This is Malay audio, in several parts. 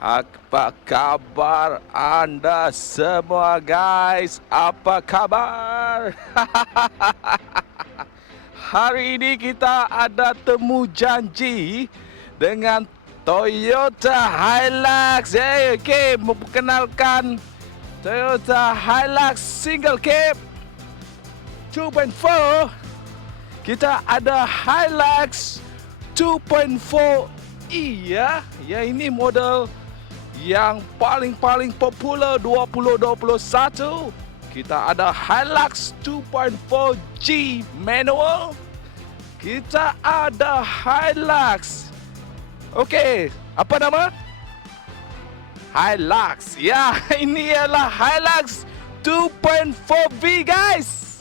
Apa kabar Anda semua guys? Apa kabar? Hari ini kita ada temu janji dengan Toyota Hilux. Okay, memperkenalkan Toyota Hilux Single Cab 2.4. Kita ada Hilux 2.4E ya. Ya, ini model yang paling popular 2021. Kita ada Hilux 2.4G manual. Kita ada Hilux. Okey, apa nama? Hilux. Ya, ini adalah Hilux 2.4V guys.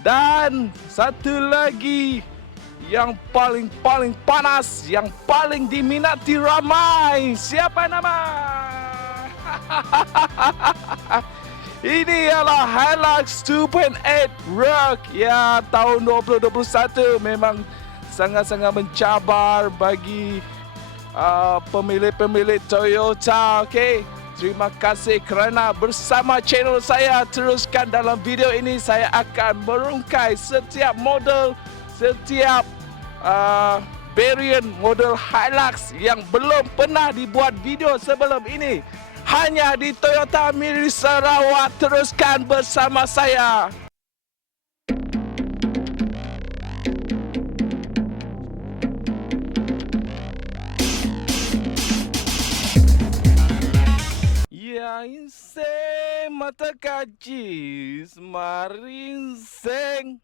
Dan satu lagi yang paling panas, yang paling diminati ramai. Siapa nama? Ini adalah Hilux 2.8 Rogue. Ya, tahun 2021 memang sangat-sangat mencabar bagi pemilik-pemilik Toyota. Okey, terima kasih kerana bersama channel saya. Teruskan dalam video ini saya akan merungkai setiap model, setiap variant model Hilux yang belum pernah dibuat video sebelum ini. Hanya di Toyota Miri Sarawak. Teruskan bersama saya. Ya inseng mata kaji semarin seng.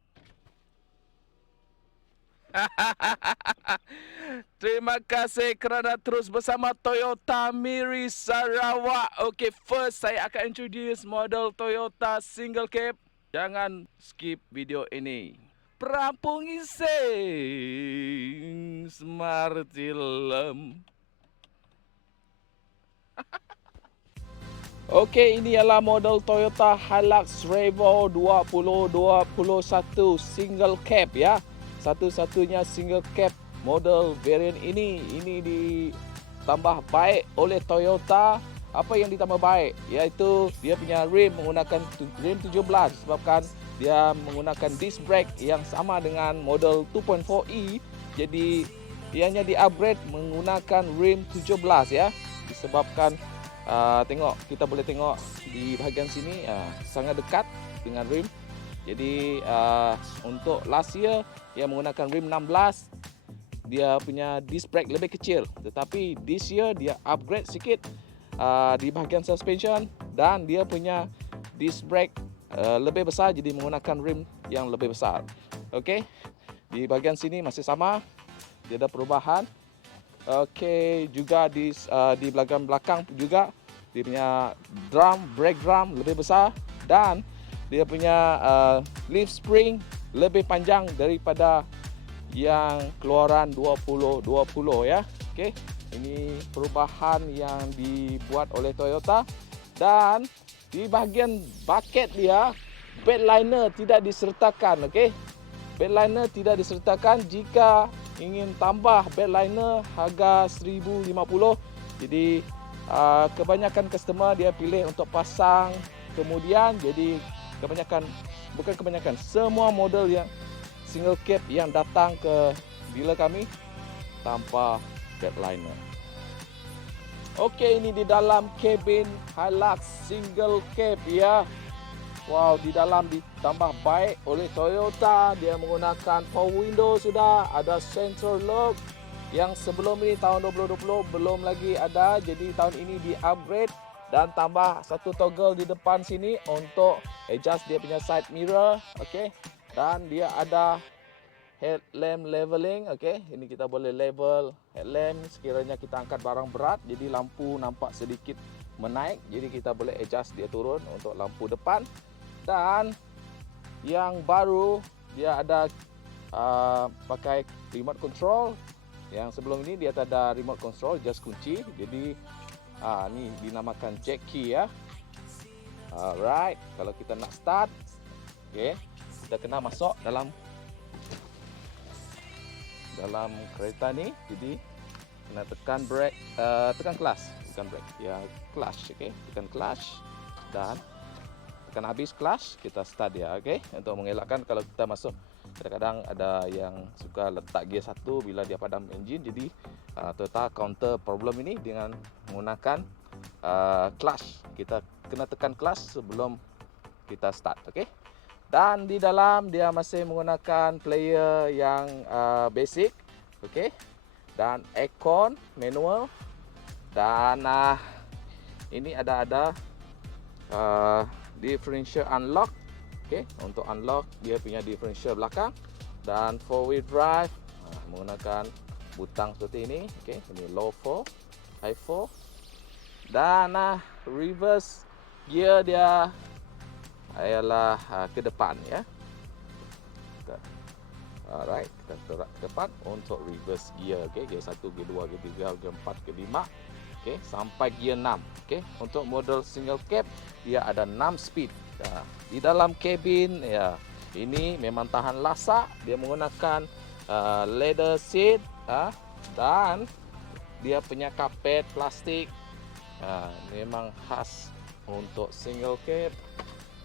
Terima kasih kerana terus bersama Toyota Miri Sarawak. Okey, first saya akan introduce model Toyota Single Cab. Jangan skip video ini. Perampung iseng Smartilem. Okey, ini adalah model Toyota Hilux Revo 2021 Single Cab ya. Satu-satunya single cab model variant ini ditambah baik oleh Toyota. Apa yang ditambah baik? Iaitu dia punya rim menggunakan rim 17 sebabkan dia menggunakan disc brake yang sama dengan model 2.4E. Jadi ianya di-upgrade menggunakan rim 17 ya. Disebabkan kita boleh tengok di bahagian sini sangat dekat dengan rim. Jadi untuk last year dia menggunakan rim 16, dia punya disc brake lebih kecil. Tetapi this year dia upgrade sikit di bahagian suspension dan dia punya disc brake lebih besar, jadi menggunakan rim yang lebih besar. Okey, di bahagian sini masih sama, dia ada perubahan. Okey, juga di belakang juga dia punya brake drum lebih besar dan dia punya leaf spring lebih panjang daripada yang keluaran 2020 ya. Okey, ini perubahan yang dibuat oleh Toyota. Dan di bahagian bucket dia, bed liner tidak disertakan. Okey, bed liner tidak disertakan. Jika ingin tambah bed liner harga 1050. Jadi kebanyakan customer dia pilih untuk pasang kemudian. Jadi semua model yang single cab yang datang ke dealer kami tanpa bed liner. Okey, ini di dalam kabin Hilux single cab ya. Wow, di dalam ditambah baik oleh Toyota. Dia menggunakan power window sudah, ada sensor lock yang sebelum ini tahun 2020 belum lagi ada. Jadi tahun ini di-upgrade dan tambah satu toggle di depan sini untuk adjust dia punya side mirror. Okey, dan dia ada headlamp leveling. Okey, ini kita boleh level headlamp sekiranya kita angkat barang berat, jadi lampu nampak sedikit menaik, jadi kita boleh adjust dia turun untuk lampu depan. Dan yang baru dia ada pakai remote control. Yang sebelum ini dia tak ada remote control, just kunci. Jadi ni dinamakan jack key ya. Alright, kalau kita nak start, okey, kita kena masuk dalam kereta ni. Jadi kena tekan brake, tekan clutch, tekan brake. Ya, clutch, okey. Tekan clutch dan tekan habis clutch, kita start dia, okey. Untuk mengelakkan kalau kita masuk, kadang-kadang ada yang suka letak gear 1 bila dia padam enjin. Jadi Toyota counter problem ini dengan menggunakan clutch. Kita kena tekan clutch sebelum kita start, okey. Dan di dalam dia masih menggunakan player yang basic, okey. Dan aircon manual dan ini ada differential unlock, okey. Untuk unlock dia punya differential belakang dan 4-wheel drive menggunakan butang seperti ini, okey. Ini low 4, high 4 dan reverse gear dia ialah ke depan ya. Alright, kita terak ke depan untuk reverse gear, okey. Gear 1, gear 2, gear 3, gear 4, gear 5, okey, sampai gear 6, okey. Untuk model single cab dia ada 6 speed. Di dalam kabin ya, ini memang tahan lasak, dia menggunakan leather seat dan dia punya kapet plastik. Memang khas untuk single cab.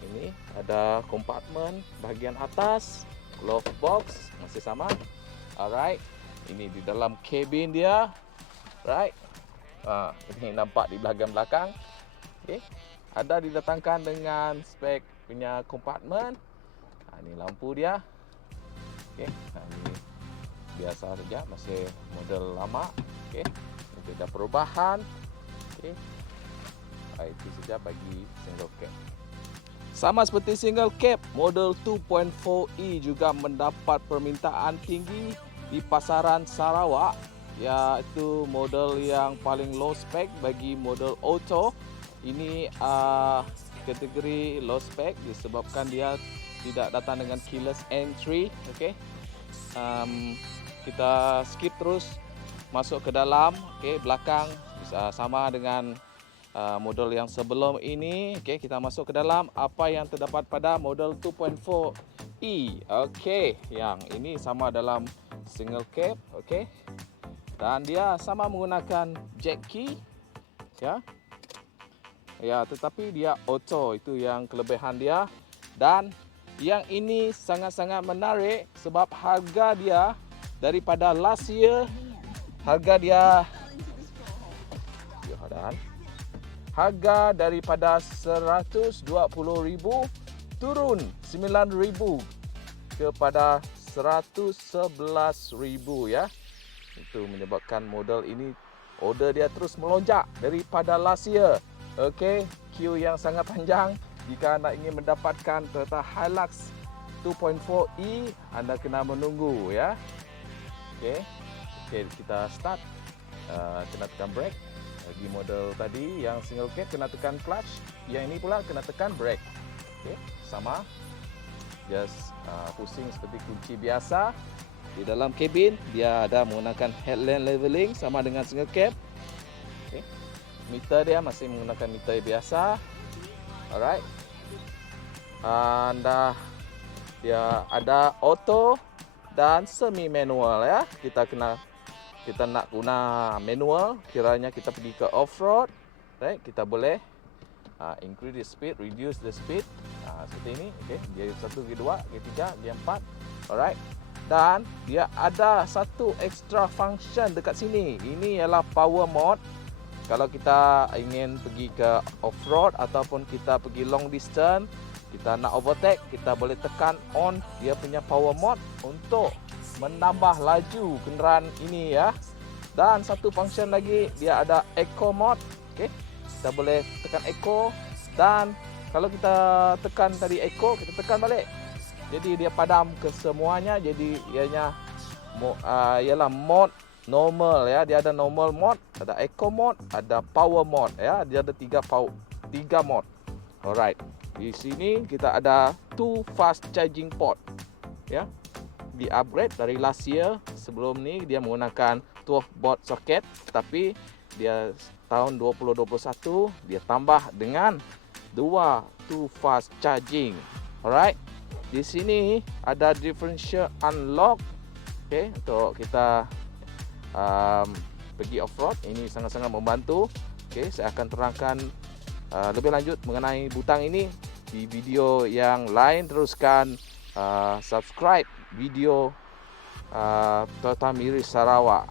Ini ada kompartmen bahagian atas, glove box masih sama. Alright, ini di dalam kabin dia, right. Ini nampak di belakang. Okay. Ada didatangkan dengan spek punya kompartmen. Ini lampu dia. Okay. Ini biasa saja, masih model lama. Okay. Tidak ada perubahan. Okay. Itu saja bagi single cab. Sama seperti single cab, model 2.4e juga mendapat permintaan tinggi di pasaran Sarawak, iaitu model yang paling low spec bagi model auto. Ini kategori low spec disebabkan dia tidak datang dengan keyless entry. Okay. Kita skip terus masuk ke dalam. Okay, belakang sama dengan model yang sebelum ini. Okey, kita masuk ke dalam apa yang terdapat pada model 2.4e. Okey, yang ini sama dalam single cab, okey. Dan dia sama menggunakan jack key, ya. Ya, tetapi dia auto, itu yang kelebihan dia. Dan yang ini sangat-sangat menarik sebab harga dia daripada last year, harga dia harga daripada 120,000 turun 9,000 kepada 111,000 ya. Itu menyebabkan model ini order dia terus melonjak daripada last year. Okey, queue yang sangat panjang. Jika anda ingin mendapatkan Toyota Hilux 2.4e, anda kena menunggu ya. Okey, kita start. Kena tekan brake. Bagi model tadi yang single cab kena tekan clutch, yang ini pula kena tekan brake. Okey, sama. Just pusing seperti kunci biasa. Di dalam kabin dia ada menggunakan headlamp leveling sama dengan single cab. Okey. Meter dia masih menggunakan meter biasa. Alright. Anda dia ada auto dan semi manual ya. Kita nak guna manual, kiranya kita pergi ke off-road, right? Kita boleh increase the speed, reduce the speed, seperti ini. Okay. Gear 1, gear 2, gear 3, gear 4. Alright. Dan dia ada satu extra function dekat sini. Ini ialah power mode. Kalau kita ingin pergi ke off-road ataupun kita pergi long distance, kita nak overtake, kita boleh tekan on dia punya power mode untuk menambah laju kenderaan ini ya. Dan satu function lagi, dia ada eco mode. Okey. Kita boleh tekan eco, dan kalau kita tekan tadi eco, kita tekan balik. Jadi dia padam ke semuanya. Jadi ianya ialah mode normal ya. Dia ada normal mode, ada eco mode, ada power mode ya. Dia ada tiga mode. Alright. Di sini kita ada 2 fast charging port ya. Di upgrade dari last year. Sebelum ni dia menggunakan 12 volt socket, tapi dia tahun 2021 dia tambah dengan 2 fast charging. Alright. Di sini ada differential unlock. Okey, untuk kita pergi off-road. Ini sangat-sangat membantu. Okey, saya akan terangkan lebih lanjut mengenai butang ini di video yang lain. Teruskan subscribe video Toyota Miris Sarawak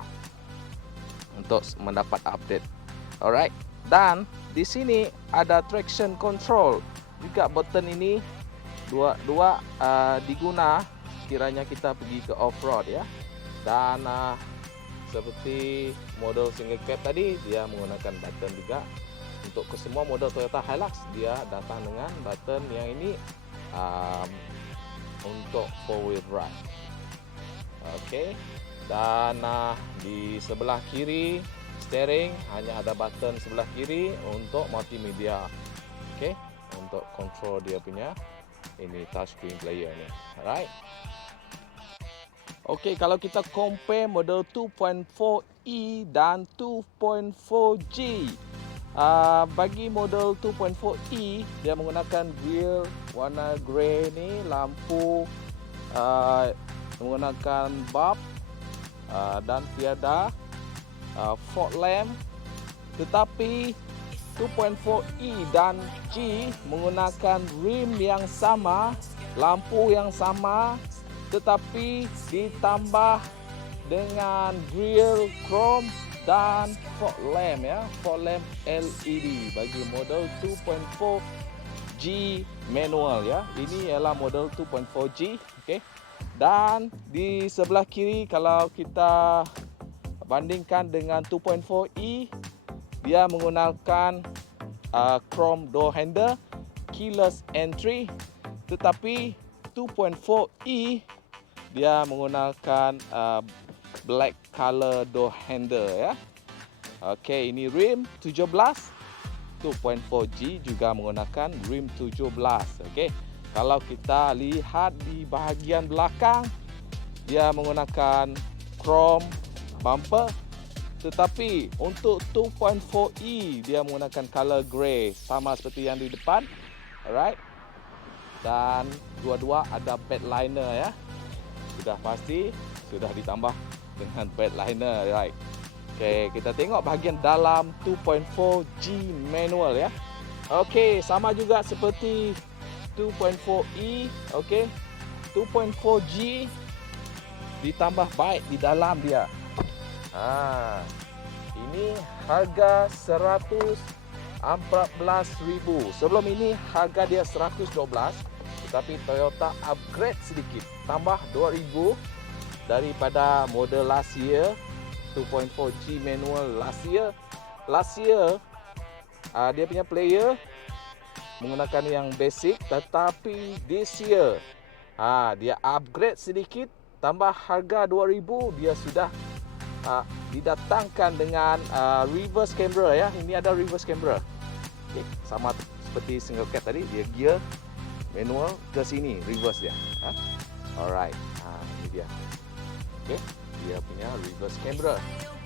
untuk mendapat update. Alright. Dan di sini ada traction control juga. Button ini dua diguna kiranya kita pergi ke off-road ya. Dan seperti model single cab tadi, dia menggunakan button juga. Untuk kesemua model Toyota Hilux, dia datang dengan button yang ini untuk 4-wheel drive. Okey. Dan di sebelah kiri steering hanya ada button sebelah kiri untuk multimedia. Okey, untuk control dia punya ini touchscreen player ni. Alright. Okey, kalau kita compare model 2.4e dan 2.4G. Bagi model 2.4e, dia menggunakan grill warna grey ni, lampu menggunakan bulb dan tiada fog lamp. Tetapi 2.4e dan G menggunakan rim yang sama, lampu yang sama, tetapi ditambah dengan grill chrome dan fog lamp ya, fog lamp LED bagi model 2.4G manual ya. Ini ialah model 2.4G. okey. Dan di sebelah kiri kalau kita bandingkan dengan 2.4e, dia menggunakan chrome door handle, keyless entry, tetapi 2.4e dia menggunakan black color door handle ya. Okey, ini rim 17. 2.4G juga menggunakan rim 17. Okey. Kalau kita lihat di bahagian belakang, dia menggunakan chrome bumper, tetapi untuk 2.4e dia menggunakan color grey sama seperti yang di depan. Alright. Dan dua-dua ada bed liner ya. Sudah pasti sudah ditambah dengan bed liner, right. Okey, kita tengok bahagian dalam 2.4G manual ya. Okey, sama juga seperti 2.4e. okey. 2.4G ditambah baik di dalam dia. Ini harga 114,000. Sebelum ini harga dia 112, tetapi Toyota upgrade sedikit, tambah 2,000 daripada model last year 2.4G manual last year. Last year dia punya player menggunakan yang basic, tetapi this year dia upgrade sedikit, tambah harga 2,000. Dia sudah didatangkan dengan reverse camera ya. Ini ada reverse camera. Okay, sama seperti single cab tadi, dia gear manual ke sini, reverse dia. Alright, ini dia. Okay, dia punya reverse camera.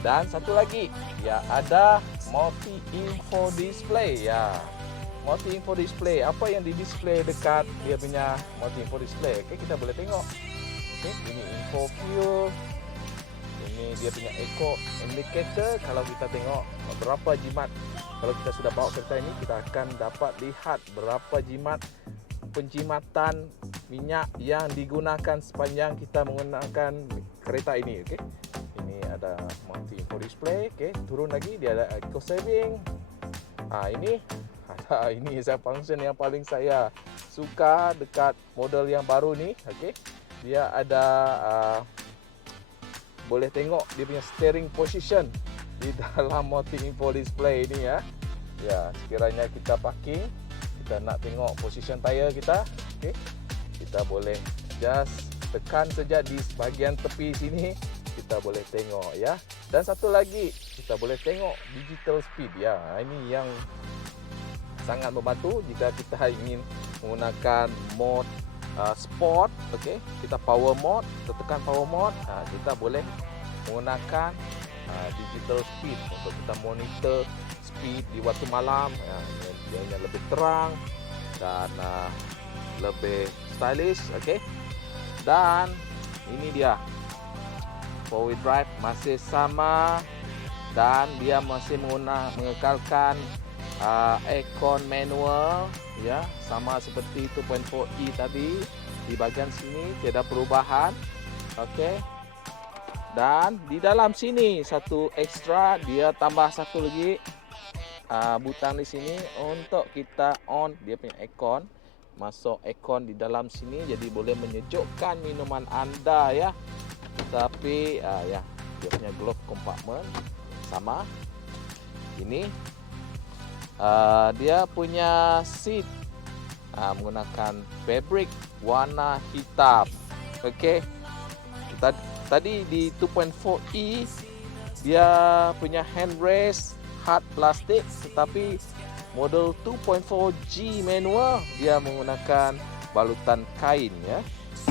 Dan satu lagi, dia ada multi info display ya. Multi info display, apa yang di display dekat dia punya multi info display? Okay, kita boleh tengok. Okay, ini info fuel. Ini dia punya eco indicator. Kalau kita tengok berapa jimat, kalau kita sudah bawa kereta ini, kita akan dapat lihat berapa jimat penjimatan minyak yang digunakan sepanjang kita menggunakan kereta ini. Okey, ini ada multi info display. Okey, turun lagi dia ada eco saving. Ini ada, ini saya function yang paling saya suka dekat model yang baru ni. Okey, dia ada boleh tengok dia punya steering position di dalam multi info display ini ya. Ya, sekiranya kita parking, kita nak tengok position tayar kita, okey, kita boleh just tekan saja di bahagian tepi sini, kita boleh tengok ya. Dan satu lagi, kita boleh tengok digital speed ya. Ini yang sangat membantu jika kita ingin menggunakan mode sport. Okey, kita power mode, kita tekan power mode, kita boleh menggunakan digital speed untuk kita monitor speed di waktu malam. Dia lebih terang dan lebih stylish. Okey, dan ini dia 4-wheel drive masih sama dan dia masih mengekalkan aircon manual ya, sama seperti 2.4e tadi. Di bahagian sini tiada perubahan. Okey. Dan di dalam sini satu ekstra, dia tambah satu lagi butang di sini untuk kita on dia punya aircon. Masuk aircon di dalam sini, jadi boleh menyejukkan minuman anda ya. Tapi ya, dia punya glove compartment sama. Ini dia punya seat menggunakan fabric warna hitam. Okey. Tadi di 2.4e dia punya handrest hard plastik, tetapi model 2.4G manual dia menggunakan balutan kain ya.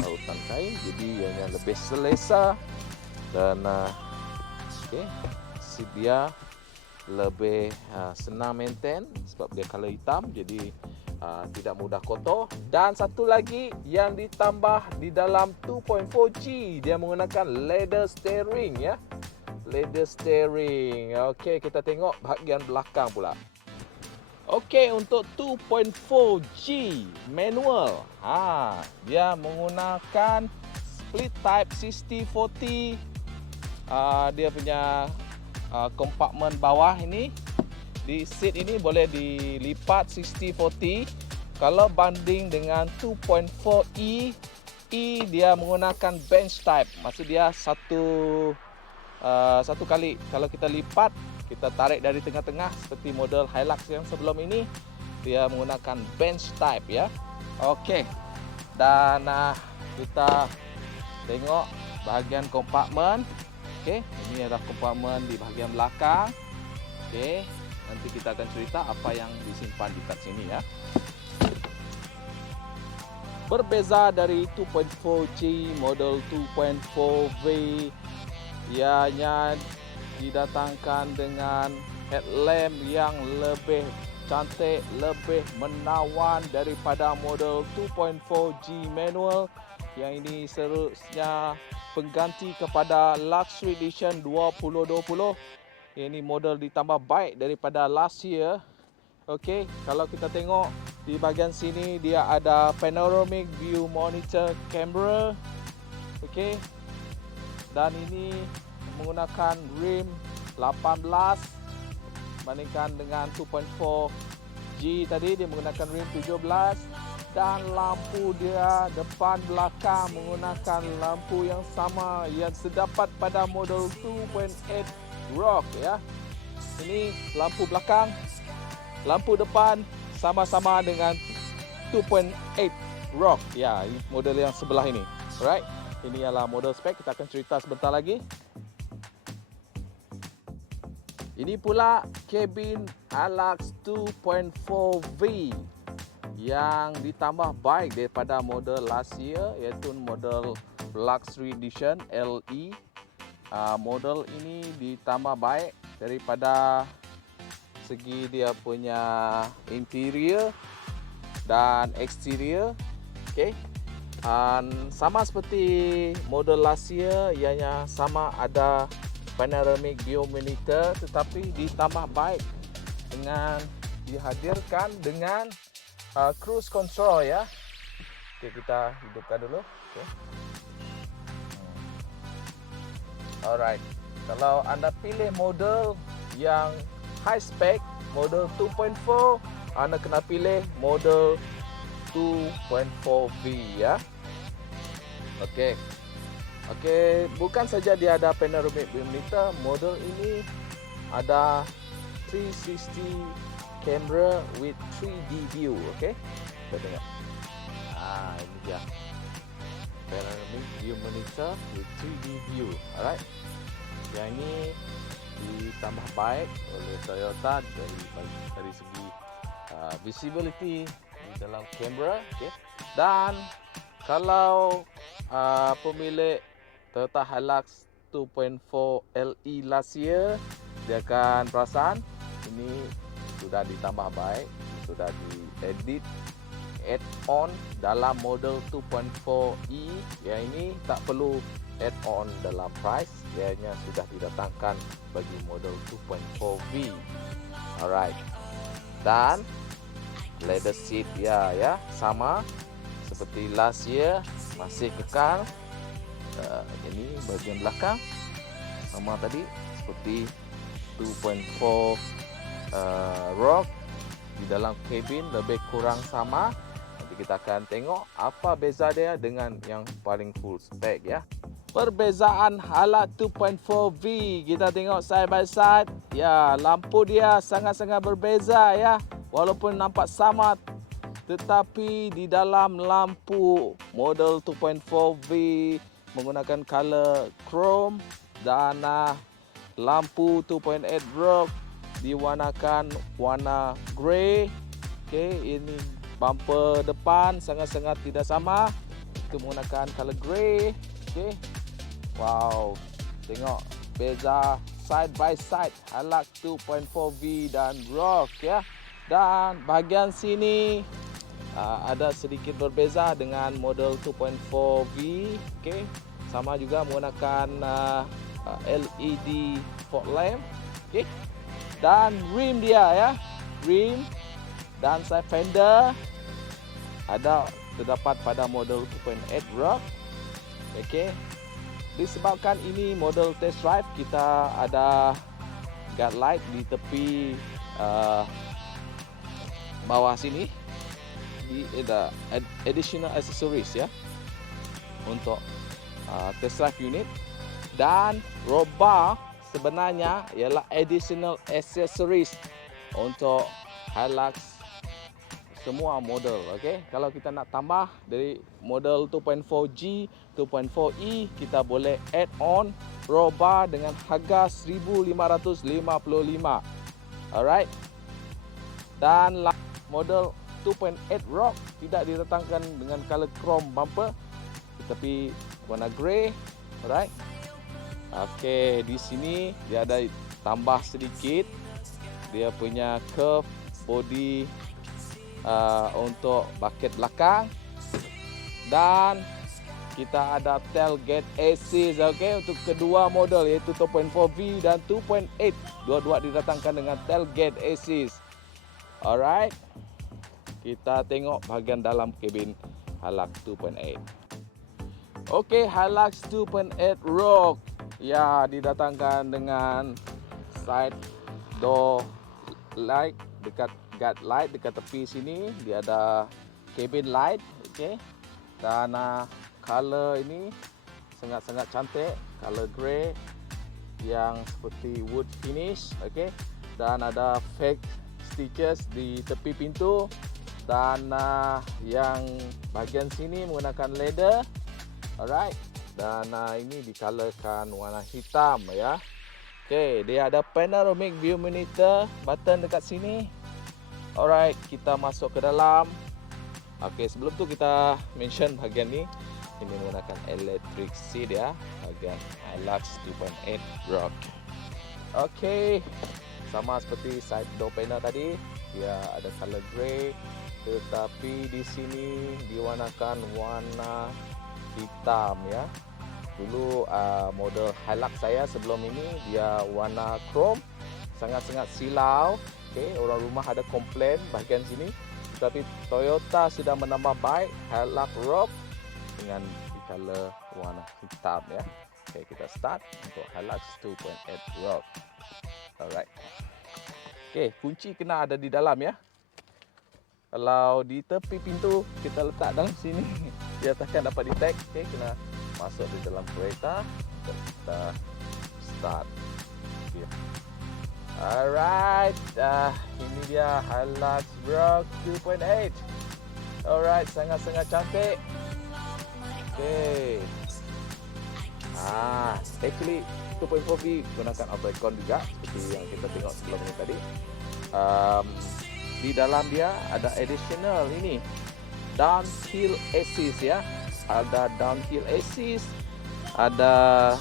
Balutan kain, jadi ianya lebih selesa dan okey, seat dia lebih senang maintain sebab dia color hitam, jadi tidak mudah kotor. Dan satu lagi yang ditambah di dalam 2.4G, dia menggunakan leather steering ya. Leather steering. Okey, kita tengok bahagian belakang pula. Okey, untuk 2.4G manual, dia menggunakan split type 60/40. Dia punya kompartmen bawah ini, di seat ini boleh dilipat 60/40. Kalau banding dengan 2.4e, dia menggunakan bench type. Maksud dia satu kali kalau kita lipat, kita tarik dari tengah-tengah seperti model Hilux yang sebelum ini, dia menggunakan bench type ya. Okey. Dan kita tengok bahagian kompartmen. Okey, ini adalah kompartmen di bahagian belakang. Okey. Nanti kita akan cerita apa yang disimpan di kat sini ya. Berbeza dari 2.4G, model 2.4V ianya didatangkan dengan headlamp yang lebih cantik, lebih menawan daripada model 2.4G manual. Yang ini seterusnya pengganti kepada Luxury Edition 2020. Ini model ditambah baik daripada last year. Okey, kalau kita tengok di bahagian sini dia ada panoramic view monitor camera. Okey. Dan ini menggunakan rim 18 bandingkan dengan 2.4G tadi, dia menggunakan rim 17. Dan lampu dia depan belakang menggunakan lampu yang sama yang terdapat pada model 2.8 Rock ya. Ini lampu belakang, lampu depan sama-sama dengan 2.8 Rock ya, model yang sebelah ini. Alright, ini adalah model spek, kita akan cerita sebentar lagi. Ini pula kabin Hilux 2.4V yang ditambah baik daripada model last year, iaitu model Luxury Edition LE. Model ini ditambah baik daripada segi dia punya interior dan exterior. Okey. Sama seperti model last year, ianya sama ada panoramic view monitor, tetapi ditambah baik dengan dihadirkan dengan cruise control ya. Okey, kita hidupkan dulu. Okey. Alright, kalau anda pilih model yang high spec, model 2.4, anda kena pilih model 2.4V ya. Okey. Okey, bukan saja dia ada panoramic view monitor, model ini ada 360 camera with 3D view. Okey. Kita tengok. Ini dia. Panoramic view monitor with 3D view. Alright. Yang ini ditambah baik oleh Toyota dari segi visibility di dalam kamera. Okay. Dan kalau pemilik Toyota Hilux 2.4 LE last year, dia akan perasan ini sudah ditambah baik, sudah diedit add-on dalam model 2.4e. Yang ini tak perlu add-on dalam price, ianya sudah didatangkan bagi model 2.4V. Alright. Dan leather seat dia ya sama seperti last year, masih kekal. Ini bahagian belakang sama tadi seperti 2.4 rock. Di dalam kabin lebih kurang sama. Nanti kita akan tengok apa beza dia dengan yang paling full spec ya. Perbezaan Hilux 2.4V kita tengok side by side. Ya, lampu dia sangat-sangat berbeza ya. Walaupun nampak sama, tetapi di dalam lampu model 2.4V menggunakan color chrome dan lampu 2.8 rock diwarnakan warna grey. Okey, ini bumper depan sangat-sangat tidak sama. Itu menggunakan color grey. Okey. Wow. Tengok beza side by side Hilux 2.4V dan rock ya. Dan bahagian sini ada sedikit berbeza dengan model 2.4V. Okey. Sama juga menggunakan LED fog lamp. Okey. Dan rim dia ya, rim dan side fender ada terdapat pada model 2.8 rock. Okey. Disebabkan ini model test drive, kita ada guard light di tepi bawah sini. Ada additional accessories ya untuk test drive unit. Dan roll bar sebenarnya ialah additional accessories untuk Hilux semua model. Okey, kalau kita nak tambah dari model 2.4G, 2.4E, kita boleh add on roll bar dengan harga 1,555. Alright. Dan model 2.8 rock tidak didatangkan dengan color chrome bumper, tetapi warna grey. Alright. Okey, di sini dia ada tambah sedikit dia punya curve body untuk bucket belakang. Dan kita ada tailgate assist. Okey, untuk kedua model iaitu 2.4V dan 2.8, dua-dua didatangkan dengan tailgate assist. Alright. Kita tengok bahagian dalam kabin Hilux 2.8. Okey, Hilux 2.8 rock ya didatangkan dengan side door light dekat guard light dekat tepi sini. Dia ada cabin light. Okey. Dan color ini sangat-sangat cantik, color grey yang seperti wood finish. Okey. Dan ada fake stickers di tepi pintu. Dan yang bahagian sini menggunakan leather. Alright. Dan ini dicolorkan warna hitam ya. Okey, dia ada panoramic view monitor button dekat sini. Alright, kita masuk ke dalam. Okey, sebelum tu kita mention bahagian ni. Ini menggunakan electric seat ya, bahagian Hilux 2.8 rock. Okey, sama seperti side door panel tadi, dia ada color grey, tetapi di sini diwarnakan warna hitam ya. Dulu model Hilux saya sebelum ini dia warna chrome, sangat-sangat silau. Okey, orang rumah ada komplain bahagian sini, tetapi Toyota sudah menambah baik Hilux rock dengan di color warna hitam ya. Okey, kita start untuk Hilux 2.8 rock. Alright. Okey, kunci kena ada di dalam ya. Kalau di tepi pintu kita letak dalam sini, dia takkan dapat detect. Okey, kena masuk di dalam kereta dan kita start. Okay. Alright, ini dia Hilux Rock 2.8. Alright, sangat-sangat cantik. Okay. Actually 2.4V gunakan auto aircon juga seperti yang kita tengok sebelum ini tadi. Di dalam dia ada additional ini downhill assist ya. Ada downhill assist, ada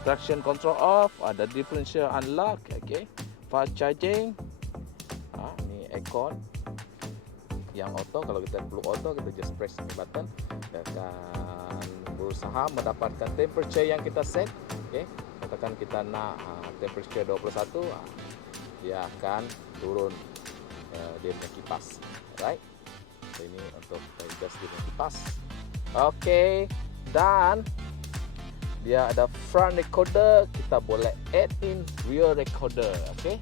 traction control off, ada differential unlock, okay, fast charging. Ni aircon yang auto. Kalau kita perlu auto, kita just press ni button, dia akan berusaha mendapatkan temperature yang kita set. Okey, katakan kita nak temperature 21, dia akan turun dia punya kipas. Alright, so ini untuk adjust dia punya kipas. Okey, dan dia ada front recorder, kita boleh add in rear recorder. Okey,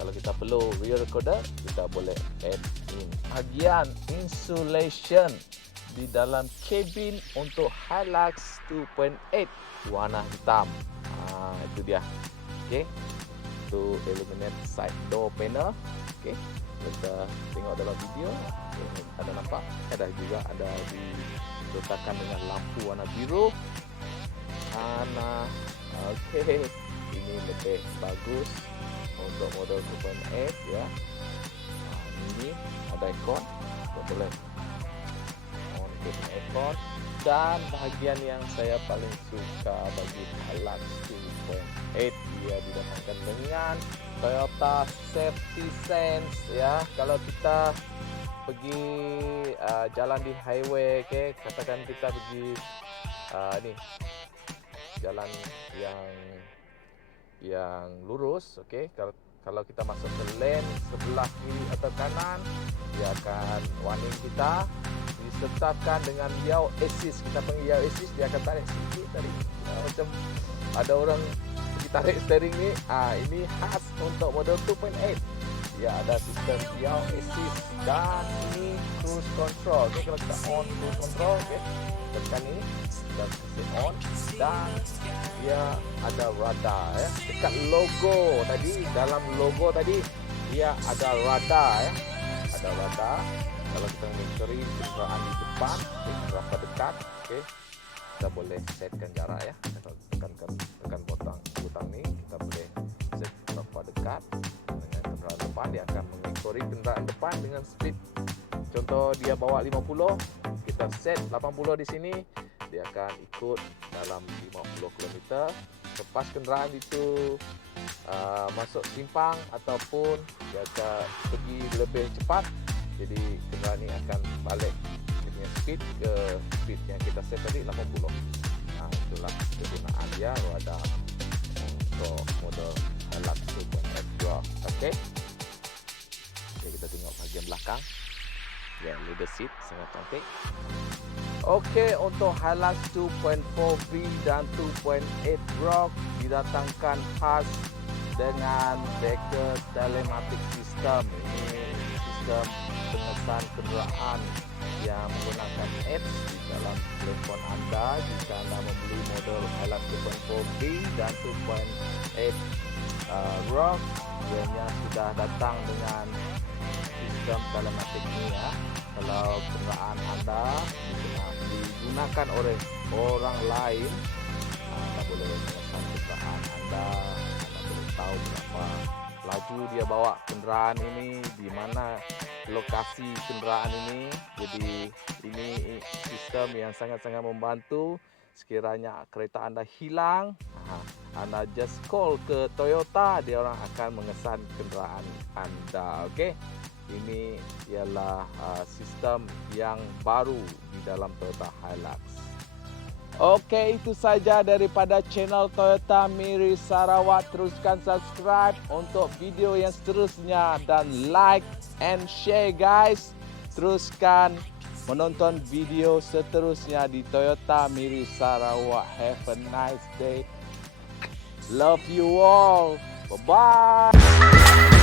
kalau kita perlu rear recorder, kita boleh add in. Bahagian insulation di dalam kabin untuk Hilux 2.8 warna hitam. Itu dia. Okey, itu illuminate side door panel. Okey, kita tengok dalam video, ada nampak, ada juga ada diletakkan dengan lampu warna biru. Okey, ini lebih bagus untuk model 2.8 ya. Ini ada aircon, kita boleh on aircon. Dan bahagian yang saya paling suka bagi Hilux 2.8, dia didatangkan dengan Toyota Safety Sense ya. Kalau kita pergi jalan di highway, katakan kita pergi ni jalan yang lurus, kalau kita masuk ke lane sebelah kiri atau kanan, dia akan warning kita. Disertakan dengan yaw assist, kita panggil yaw assist, dia akan tarik sikit tadi, macam ada orang pergi tarik steering ni. Ini khas untuk model 2.8. Dia ada sistem yaw assist dan ini cruise control. Kalau kita on cruise control, tekan ni dan kasi on, dan dia ada radar ya. Dekat logo tadi, dalam logo tadi dia ada radar ya. Ada radar. Kalau kita mencari kenderaan di depan, berapa dekat, kita boleh setkan jarak ya. Tekan butang ni, kita boleh set berapa dekat dengan kenderaan depan. Dia akan mengikuti kenderaan depan dengan speed. Contoh dia bawa 50, kita set 80 di sini, dia akan ikut dalam 50 km. Lepas kenderaan itu masuk simpang ataupun dia akan pergi lebih cepat, jadi kenderaan ini akan balik punya speed ke speed yang kita set tadi 80. Itulah kegunaan dia ada untuk model Hilux 2.8. Okey, kita tengok bahagian belakang. Ya, leather seat sangat cantik. Okey, untuk Hilux 2.4V dan 2.8 Rock didatangkan khas dengan Becker Telematic System. Ini sistem pengesan kenderaan yang menggunakan apps di dalam telefon anda. Jika anda membeli model Hilux 2.4V dan 2.8 Rock, ianya sudah datang dengan sistem telematik ini ya. Kalau kenderaan anda digunakan oleh orang lain, anda boleh menekan kenderaan anda boleh tahu berapa laju dia bawa kenderaan ini, di mana lokasi kenderaan ini. Jadi ini sistem yang sangat-sangat membantu. Sekiranya kereta anda hilang, anda just call ke Toyota, dia orang akan mengesan kenderaan anda. Okey, ini ialah sistem yang baru di dalam Toyota Hilux. Okey, itu saja daripada channel Toyota Miri Sarawak. Teruskan subscribe untuk video yang seterusnya dan like and share guys. Teruskan menonton video seterusnya di Toyota Miri Sarawak. Have a nice day. Love you all. Bye-bye.